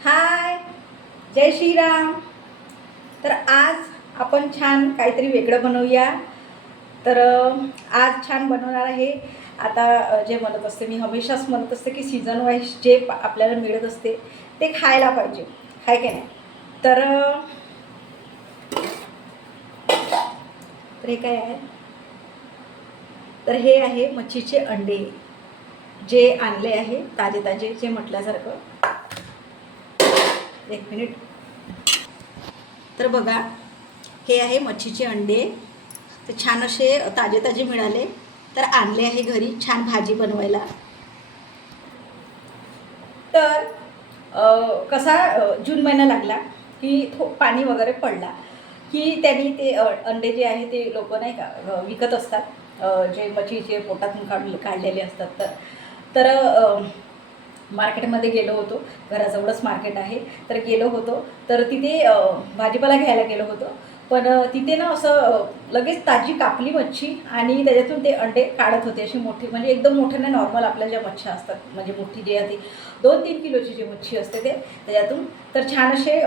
हाय, जय श्रीराम. तर आज आपण छान काहीतरी वेगळं बनवूया. तर आज छान बनवणार आहे. आता जे म्हणत असते मी हमेशाच म्हणत असते की सीझन वाईज जे आपल्याला मिळत असते ते खायला पाहिजे, आहे की नाही. तर तर हे काय आहे, तर हे आहे मच्छीचे अंडे जे आणले आहे ताजे ताजे, जे म्हटल्यासारखं. एक मिनिट. तर बघा, हे आहे मच्छीचे अंडे. ते छान असे ताजे ताजे मिळाले तर आणले आहे घरी छान भाजी बनवायला. तर कसा जून महिना लागला की पाणी वगैरे पडला की त्यांनी ते अंडे जे आहे ते लोक नाही का विकत असतात, जे मच्छीचे पोटातून काढलेले असतात. तर मार्केटमध्ये गेलो होतो, घराजवळच मार्केट आहे. तर गेलो होतो, तर तिथे भाजीपाला घ्यायला गेलो होतो. पण तिथे ना असं लगेच ताजी कापली मच्छी आणि त्याच्यातून ते अंडे काढत होते. अशी मोठी, म्हणजे एकदम मोठे नाही, नॉर्मल आपल्या ज्या मच्छी असतात, म्हणजे मोठी जी आहे ती 2-3 किलोची जी मच्छी असते ते त्याच्यातून. तर छान असे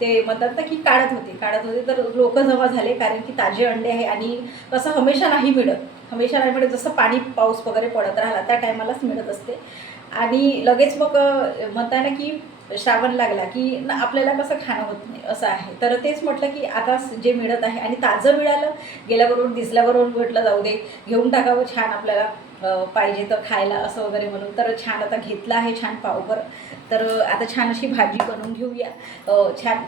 ते म्हणतात ना की काढत होते. तर लोक जमा झाले, कारण की ताजे अंडे आहे आणि कसं हमेशा नाही मिळत. जसं पाणी पाऊस वगैरे पडत राहिला त्या टायमालाच मिळत असते. आणि लगेच मग म्हणता ना की श्रावण लागला की आपल्याला कसं खाणं होत नाही, असं आहे. तर तेच म्हटलं की आता जे मिळत आहे आणि ताजं मिळालं, गेल्याबरोबर दिसल्याबरोबर म्हटलं जाऊ दे, घेऊन टाकावं छान आपल्याला पाहिजे तर खायला असं वगैरे म्हणून. तर छान आता घेतलं आहे छान पावभर. तर आता छान अशी भाजी बनवून घेऊया छान.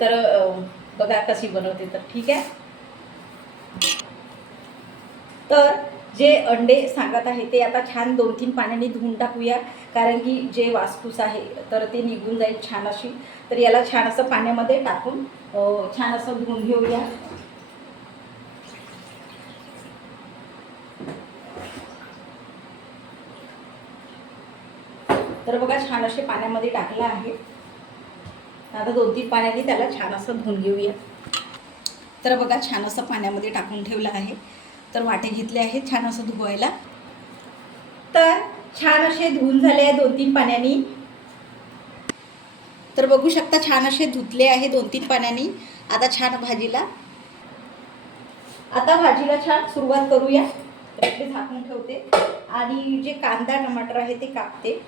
तर बघा कशी बनवते, तर ठीक आहे. तर जे अंडे सांगत आहे ते आता छान 2-3 पाण्याने धुवून टाकूया, कारण की जे वासपूस आहे तर ते निघून जाईल छान अशी. तर याला छान असं पाण्यामध्ये टाकून छान असं धुवून घेऊया. तर बघा, छान असे पाण्यामध्ये टाकलं आहे. आता 2-3 पाण्याने त्याला छान असं धुवून घेऊया. तर बघा, छान असं पाण्यामध्ये टाकून ठेवलं आहे. तर वाटे घेतले आहे छान असं धुवायला. तर छान असे धुवून झाले आहे 2-3 पाण्याने. तर बघू शकता छान असे धुतले आहे 2-3 पाण्याने. आता भाजीला छान सुरुवात करूया. तर झाकून ठेवते आणि जे कांदा टमाटर आहे ते कापते.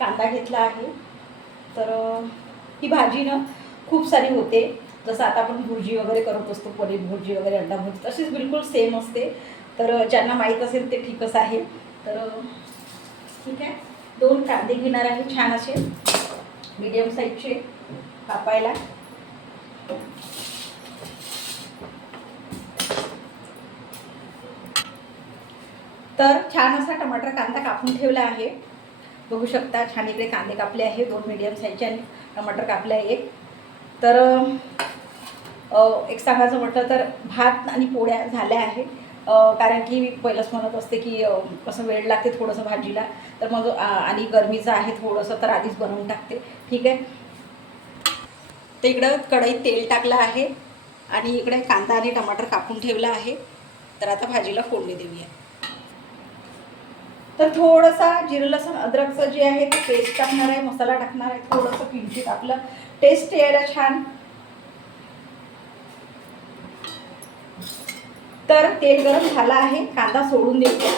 कांदा घेतला आहे. तर ही भाजी ना खूप सारी होते. जसं आता आपण भुर्जी वगैरे करत असतो, पनीर भुर्जी वगैरे, अंडा भुर्जी, तशीच बिलकुल सेम असते. तर ज्यांना माहीत असेल ते ठीकच आहे. तर ठीक आहे. 2 कांदे घेणार आहे छान असे मीडियम साईजचे कापायला. तर छान असा टमाटर कांदा कापून ठेवला आहे. बघू शकता छान इकडे कांदे कापले आहे 2 मीडियम साईजचे आणि टमाटर कापले आहे 1. तर एक सांगायचं म्हटलं तर भात आणि पोळ्या झाल्या आहे. कारण की मी पहिलंच म्हणत असते की कसं वेळ लागते थोडंसं भाजीला. तर मग आणि गरमीचं आहे थोडंसं, तर आधीच बनवून टाकते. ठीक आहे. तर इकडं कढईत तेल टाकलं आहे आणि इकडे कांदा आणि टमाटर कापून ठेवला आहे. तर आता भाजीला फोडणी देऊया. तर थोडासा जिरं लसूण अद्रकचं जे आहे ते पेस्ट टाकणार आहे, मसाला टाकणार आहे थोडंसं किंचित, आपलं टेस्ट यायला छान. तर तेल गरम झालं आहे, कांदा सोडून देऊया.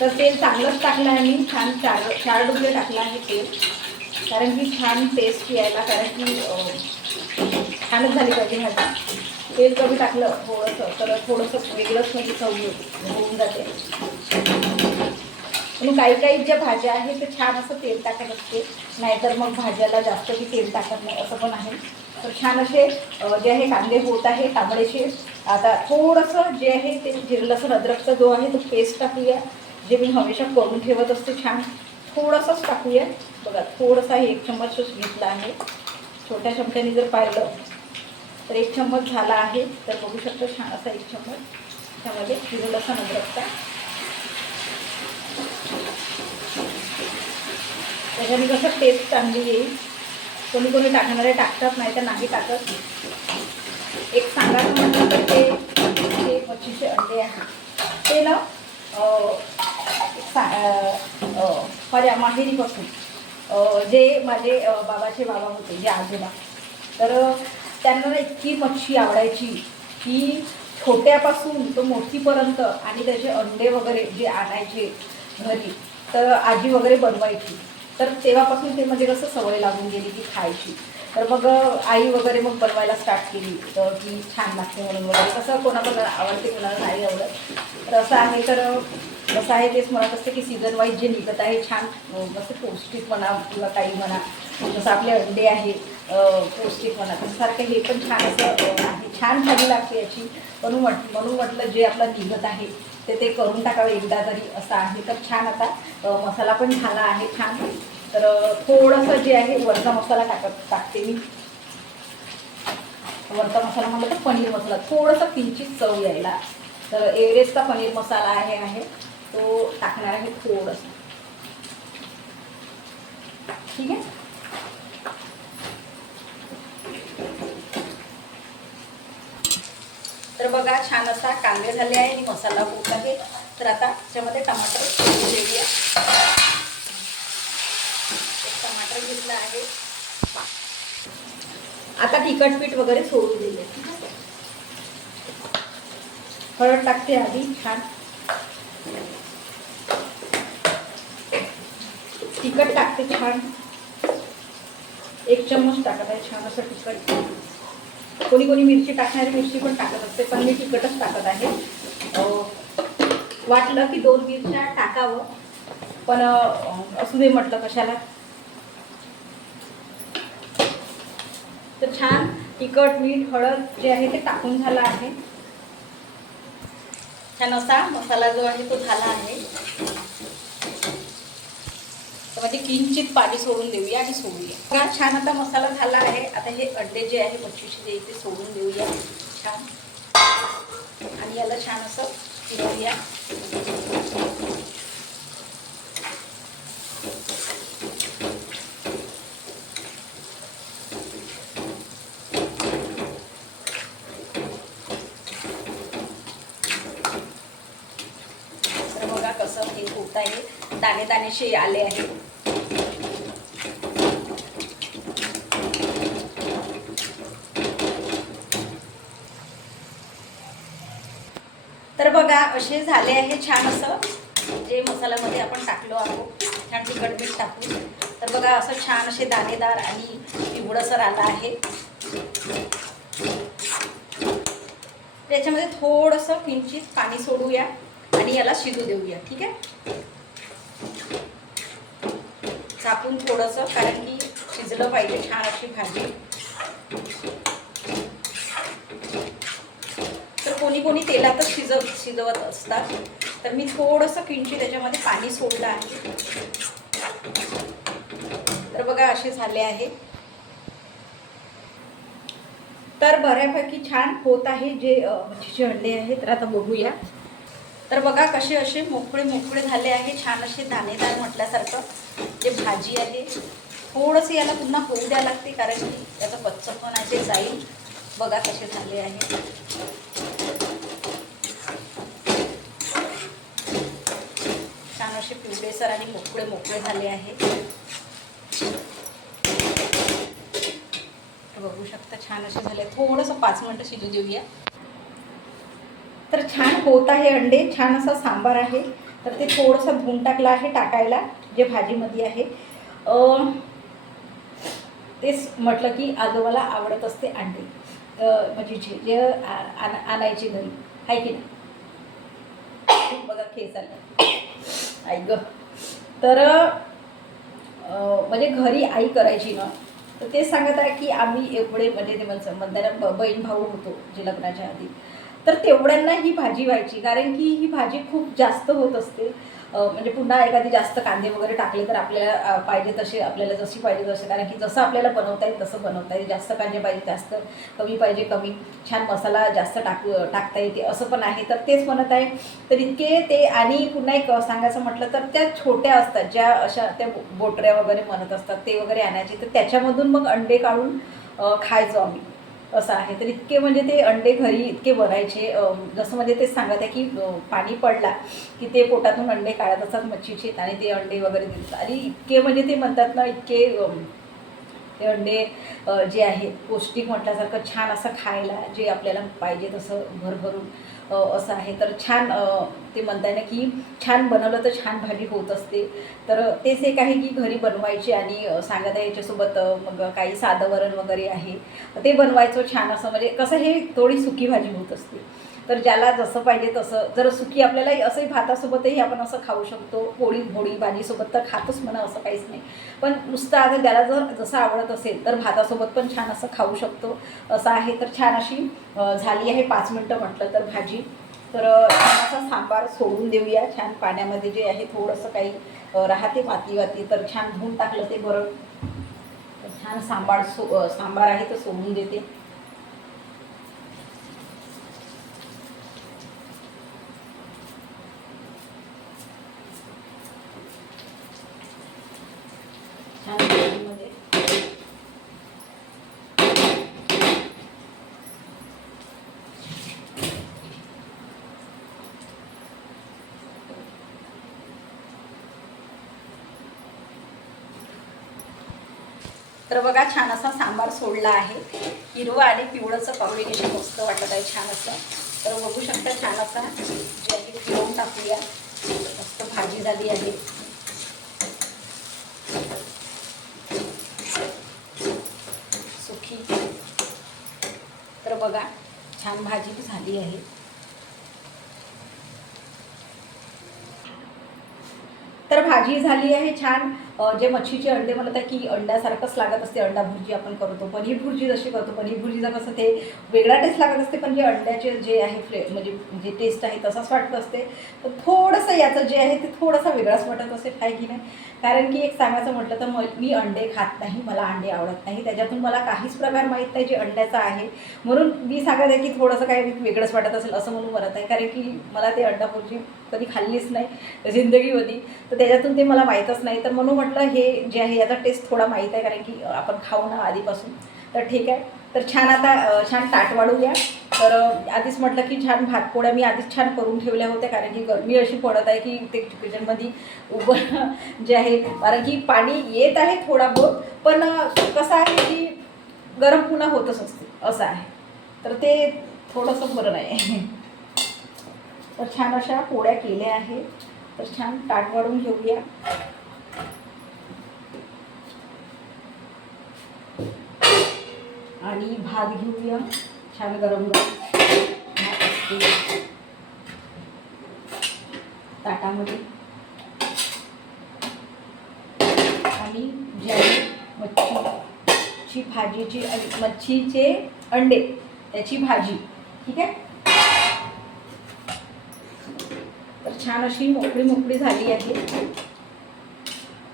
तर तेल चांगलंच टाकलं आहे मी, छान 4 डुबले टाकलं आहे तेल, कारण की छान टेस्ट यायला, कारण की छानच झाली पाहिजे भाजी. तेल कमी टाकलं थोडंसं तर थोडंसं वेगळंच म्हणजे चव होऊन जाते. म्हणून काही ज्या भाज्या आहेत ते छान असं तेल टाकत असते, नाहीतर मग भाज्याला जास्त की तेल टाकत नाही, असं पण आहे. तर छान असे जे आहे कांदे होत आहे तांबडेचे. आता थोडंसं जे आहे ते जिरं लसूण अद्रकचा जो आहे तो पेस्ट टाकूया, जे मी हमेशा करून ठेवत असते. छान थोडंसंच टाकूया. बघा, थोडासा 1 चम्मचच घेतला आहे. छोट्या चमच्याने जर पाहिलं तर 1 चम्मच झाला आहे. तर बघू शकतो छान असा 1 चम्मच त्यामध्ये जिरं लसूण अद्रकचा. त्याच्याने कसं टेस्ट चांगली येईल. कोणी टाकणारे टाकतात, नाही तर नाही टाकत. एक सांगायचं म्हटलं तर ते मच्छीचे अंडे आहेत ते ना माझ्या माहेरीपासून जे माझे बाबाचे बाबा होते, जे आजोबा, तर त्यांना ना इतकी मच्छी आवडायची की छोट्यापासून तो मोठीपर्यंत, आणि त्याचे अंडे वगैरे जे आणायचे घरी, तर आजी वगैरे बनवायची. तर तेव्हापासून ते म्हणजे कसं सवय लागून गेली की खायची. तर मग आई वगैरे मग बनवायला स्टार्ट केली, तर की छान लागते म्हणून वगैरे. कसं कोणाकोणाला आवडते, कोणाला नाही आवडत, तर असं आहे. तर कसं आहे तेच म्हणत असते की सीझन वाईज जे निघत आहे छान, मस्त पौष्टिक म्हणा किंवा काही म्हणा, जसं आपले अंडे आहे पौष्टिक म्हणा, तसंसारखं हे पण छान असं आहे. छान भाजी लागते याची, म्हणून म्हटलं जे आपलं निघत आहे ते करून टाकावं एकदा तरी, असं आहे. तर छान आता मसाला पण झाला आहे छान. तर थोडंसं जे आहे वरचा मसाला टाकते मी. वरचा मसाला म्हटलं तर पनीर मसाला, थोडंसं किंचित चव यायला. तर एव्हरेस्टचा पनीर मसाला आहे तो टाकणार आहे थोडंसं. ठीक आहे. तर बघा छान असा कांदे झाले आहे आणि मसाला होत आहे. तर आता त्याच्यामध्ये टमाटर घेऊया. एक टमाटर घेतला आहे. आता तिखट पीठ वगैरे सोडून दिले. हळद टाकते आधी छान. तिखट टाकते छान, 1 चम्मच टाकत आहे छान असं तिखट. कोणी कोणी मिरची टाकणारी मिरची पण टाकत असते, पण मी तिखटच टाकत आहे. वाटलं की 2 मिरच्या टाकावं, पण असू दे म्हटलं कशाला. तर छान तिखट मीठ हळद जे आहे ते टाकून झालं आहे. छान असा मसाला जो आहे तो झाला आहे. त्यामध्ये किंचित पाणी सोडून देऊया आणि सोडूया. छान आता मसाला झाला आहे. आता हे अंडे जे आहे मच्छीचे जे ते सोडून देऊया छान, आणि याला छान असं फिरवूया. तर बघा कसं हे होत आहे, दाणे दाणेसे आले आहे. तर बघा असे झाले आहे छान असं, जे मसाल्यामध्ये आपण टाकलो आहोत छान तिखट मीठ टाकून. तर बघा असं छान असे दाणेदार आणि पिवळसर आलं आहे. त्याच्यामध्ये थोडंसं किंचित पाणी सोडूया आणि याला शिजू देऊया. ठीक आहे. झाकून थोडंसं, कारण की शिजलं पाहिजे छान अशी भाजी. तर कोणी कोणी तेलातच शिजवत असतात, तर मी थोडंसं किंचित त्याच्यामध्ये पाणी सोडलं आहे. तर बघा असे झाले आहे. तर बऱ्यापैकी छान होत आहे जे मच्छीचे अंडे आहे. तर आता बघूया. तर बघा कसे असे मोकळे मोकळे झाले आहे, छान असे दाणेदार म्हटल्यासारखं जे भाजी आहे. थोडंसं याला पुन्हा होऊ द्यावं लागते, कारण की त्याचं कच्चपण आहे ते जाईल. बघा कसे झाले आहे. छान असे पिवळेसर आणि मोकळे मोकळे झाले आहे. बघू शकता छान असे झाले. थोडंसं 5 मिनिटं शिजू देऊया. तर छान होत आहे अंडे. छान असा सांबार आहे. तर ते थोडंसं धुवून टाकलं आहे टाकायला, जे भाजीमध्ये आहे. तेच म्हटलं की आजोबाला आवडत असते अंडे म्हणजे जे आणायचे घरी, आहे की नाही. बघा खेस आलं आई ग. तर म्हणजे घरी आई करायची ना, तर तेच सांगत आहे की आम्ही एवढे म्हणजे ते म्हणताना बहीण भाऊ होतो जे लग्नाच्या आधी, तर तेवढ्यांना ही भाजी व्हायची, कारण की ही भाजी खूप जास्त होत असते. म्हणजे पुन्हा एखादी जास्त कांदे वगैरे टाकले तर आपल्याला पाहिजे तसे, आपल्याला जशी पाहिजे तसे, कारण की जसं आपल्याला बनवता येईल तसं बनवता येईल. जास्त कांदे पाहिजे जास्त, कमी पाहिजे कमी, छान मसाला जास्त टाकता येते असं पण आहे. तर तेच म्हणत आहे. तर इतके ते, आणि पुन्हा एक सांगायचं म्हटलं तर त्या छोट्या असतात ज्या अशा त्या बोटऱ्या वगैरे म्हणत असतात ते वगैरे आणायचे, तर त्याच्यामधून मग अंडे काढून खायचो आम्ही. असं आहे. तर इतके म्हणजे ते अंडे घरी इतके बनायचे, जसं म्हणजे ते सांगत आहे की पाणी पडला की ते पोटातून अंडे काढत असतात मच्छीचे आणि ते अंडे वगैरे देतात. आणि इतके म्हणजे ते म्हणतात ना, इतके ते अंडे जे आहे पौष्टिक म्हटल्यासारखं छान असं खायला, जे आपल्याला पाहिजे तसं भरभरून असं आहे. तर छान ते म्हणताय ना की छान बनवलं तर छान भाजी होत असते. तर तेच एक आहे की घरी बनवायची आणि सांगत आहे याच्यासोबत मग काही साधं वरण वगैरे आहे ते बनवायचं छान असं, म्हणजे कसं हे थोडी सुकी भाजी होत असते. तर ज्याला जसं पाहिजे तसं, जर सुकी आपल्याला असंही भातासोबतही आपण असं खाऊ शकतो, पोळी भोळी भाजीसोबत तर खातोच म्हणा, असं काहीच नाही. पण नुसतं आता ज्याला जर जसं आवडत असेल तर भातासोबत पण छान असं खाऊ शकतो असं आहे. तर छान अशी झाली आहे 5 मिनटं म्हटलं तर भाजी. तर छान असा सांबार सोडून देऊया. छान पाण्यामध्ये जे आहे थोडंसं काही राहते माती वाती, तर छान धुवून टाकलं ते बरं. छान सांबार आहे तर सोडून देते. छान भाजीमध्ये तर बघा छान असा सांबार सोडला आहे. हिरवं आणि पिवळंचं कॉम्बिनेशन मस्त वाटत आहे छान असं. तर बघू शकता छान असा जे आहे फिरवून टाकूया. मस्त भाजी झाली आहे. सुखी. तर बघा छान भाजी झाली आहे. तर भाजी झाली आहे छान. जे मच्छीचे अंडे म्हणत आहे की अंड्यासारखंच लागत असते. अंडा भुर्जी आपण करतो, पनीर भुर्जी जशी करतो, पनीर भुर्जीचा कसं ते वेगळा टेस्ट लागत असते, पण जे अंड्याचे जे आहे म्हणजे जे टेस्ट आहे तसाच वाटत असते. तर थोडंसं याचं जे आहे ते थोडंसं वेगळंच वाटत असेल, आहे की नाही. कारण की एक सांगायचं म्हटलं तर मी अंडे खात नाही, मला अंडे आवडत नाही, त्याच्यातून मला काहीच प्रकार माहीत नाही जे अंड्याचा आहे. म्हणून मी सांगत आहे की थोडंसं काही वेगळंच वाटत असेल असं म्हणून म्हणत आहे. कारण की मला ते अंडा भुर्जी कधी खाल्लीच नाही जिंदगीमध्ये, तर त्याच्यातून ते मला माहीतच नाही. तर म्हणून म्हटलं हे जे आहे याचा टेस्ट थोडा माहीत आहे, कारण की आपण खाऊ ना आधीपासून. तर ठीक आहे. तर छान आता छान ताट वाढूया. तर आधीच म्हटलं की छान भातपोळ्या मी आधीच छान करून ठेवल्या होत्या, कारण की गरमी अशी पडत आहे की ते किचनमध्ये उभं जे आहे, कारण की पाणी येत आहे थोडा बहुत, पण कसं आहे की गरम पुन्हा होतच असते असं आहे. तर ते थोडंसं बरं नाही. तर छान अशा पोळ्या केल्या आहे. तर छान ताट वाढून घेऊया. आणि भात घेऊया छान गरम गरम भात असते ताटामध्ये. आणि जे मच्छीची भाजीची मच्छीचे अंडे त्याची भाजी, ठीक आहे. तर छान अशी मोकळी मोकळी झाली आहे.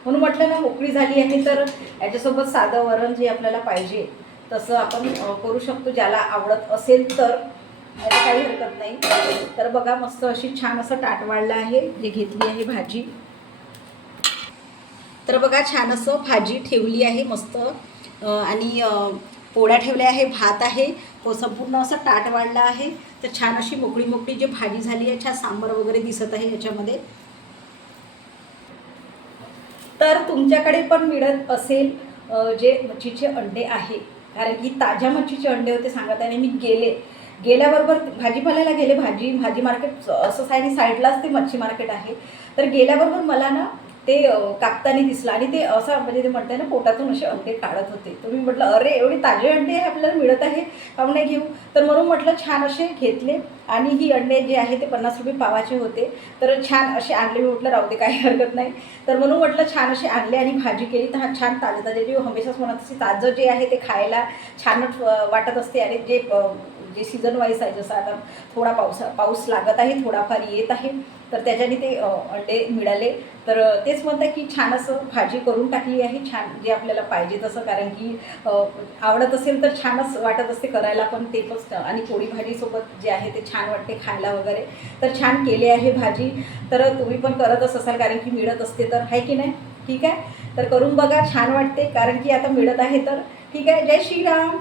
म्हणून म्हटलं ना मोकळी झाली आहे, तर याच्यासोबत साधं वरण जे आपल्याला पाहिजे तसं आपण करू शकतो, ज्याला आवडत असेल तर याला काही हरकत नाही. तर बघा मस्त अशी छान असं ताट वाढलं आहे, जे घेतली आहे भाजी. तर बघा छान असं भाजी ठेवली आहे मस्त, आणि पोळ्या ठेवल्या आहे, भात आहे, संपूर्ण असं ताट वाढलं आहे. तर छान अशी मोकळी मोकळी जी भाजी झाली आहे, छान सांबार वगैरे दिसत आहे याच्यामध्ये. तर तुमच्याकडे पण मिळत असेल जे मच्छीचे अंडे आहे, कारण की ताज्या मच्छीचे अंडे होते सांगत आहे. मी गेल्याबरोबर भाजीपाल्याला गेले, भाजी मार्केट असंच आहे आणि साईडलाच ते मच्छी मार्केट आहे. तर गेल्याबरोबर मला ना ते कापताना दिसलं, आणि ते असं म्हणजे ते म्हणते ना पोटातून असे अंडे काढत होते. तर मी म्हटलं अरे एवढे ताजे अंडे आहे आपल्याला मिळत आहे, काहून नाही घेऊ. तर म्हणून म्हटलं छान असे घेतले, आणि ही अंडे जे आहे ते 50 रुपये पावाचे होते. तर छान असे आणले. मी म्हटलं राहू दे काही हरकत नाही. तर म्हणून म्हटलं छान असे आणले आणि भाजी केली. तर हा छान ताजे ताजे जे हमेशाच म्हणत असते ताजं जे आहे ते खायला छानच वाटत असते. आणि जे सीझन वाईज आहे, जसं आता थोडा पाऊस लागत आहे, थोडाफार येत आहे, तर त्याच्याने ते अंडे मिळाले. तर तेच म्हणतात की छान असं भाजी करून टाकली आहे, छान जे आपल्याला पाहिजे तसं, कारण की आवडत असेल तर छानच वाटत असते करायला पण ते पण. आणि पोळी भाजीसोबत जे आहे ते छान वाटते खायला वगैरे. तर छान केले आहे भाजी. तर तुम्ही पण करतच असाल, कारण की मिळत असते तर, आहे की नाही. ठीक आहे. तर करून बघा, छान वाटते, कारण की आता मिळत आहे तर. ठीक आहे. जय श्रीराम.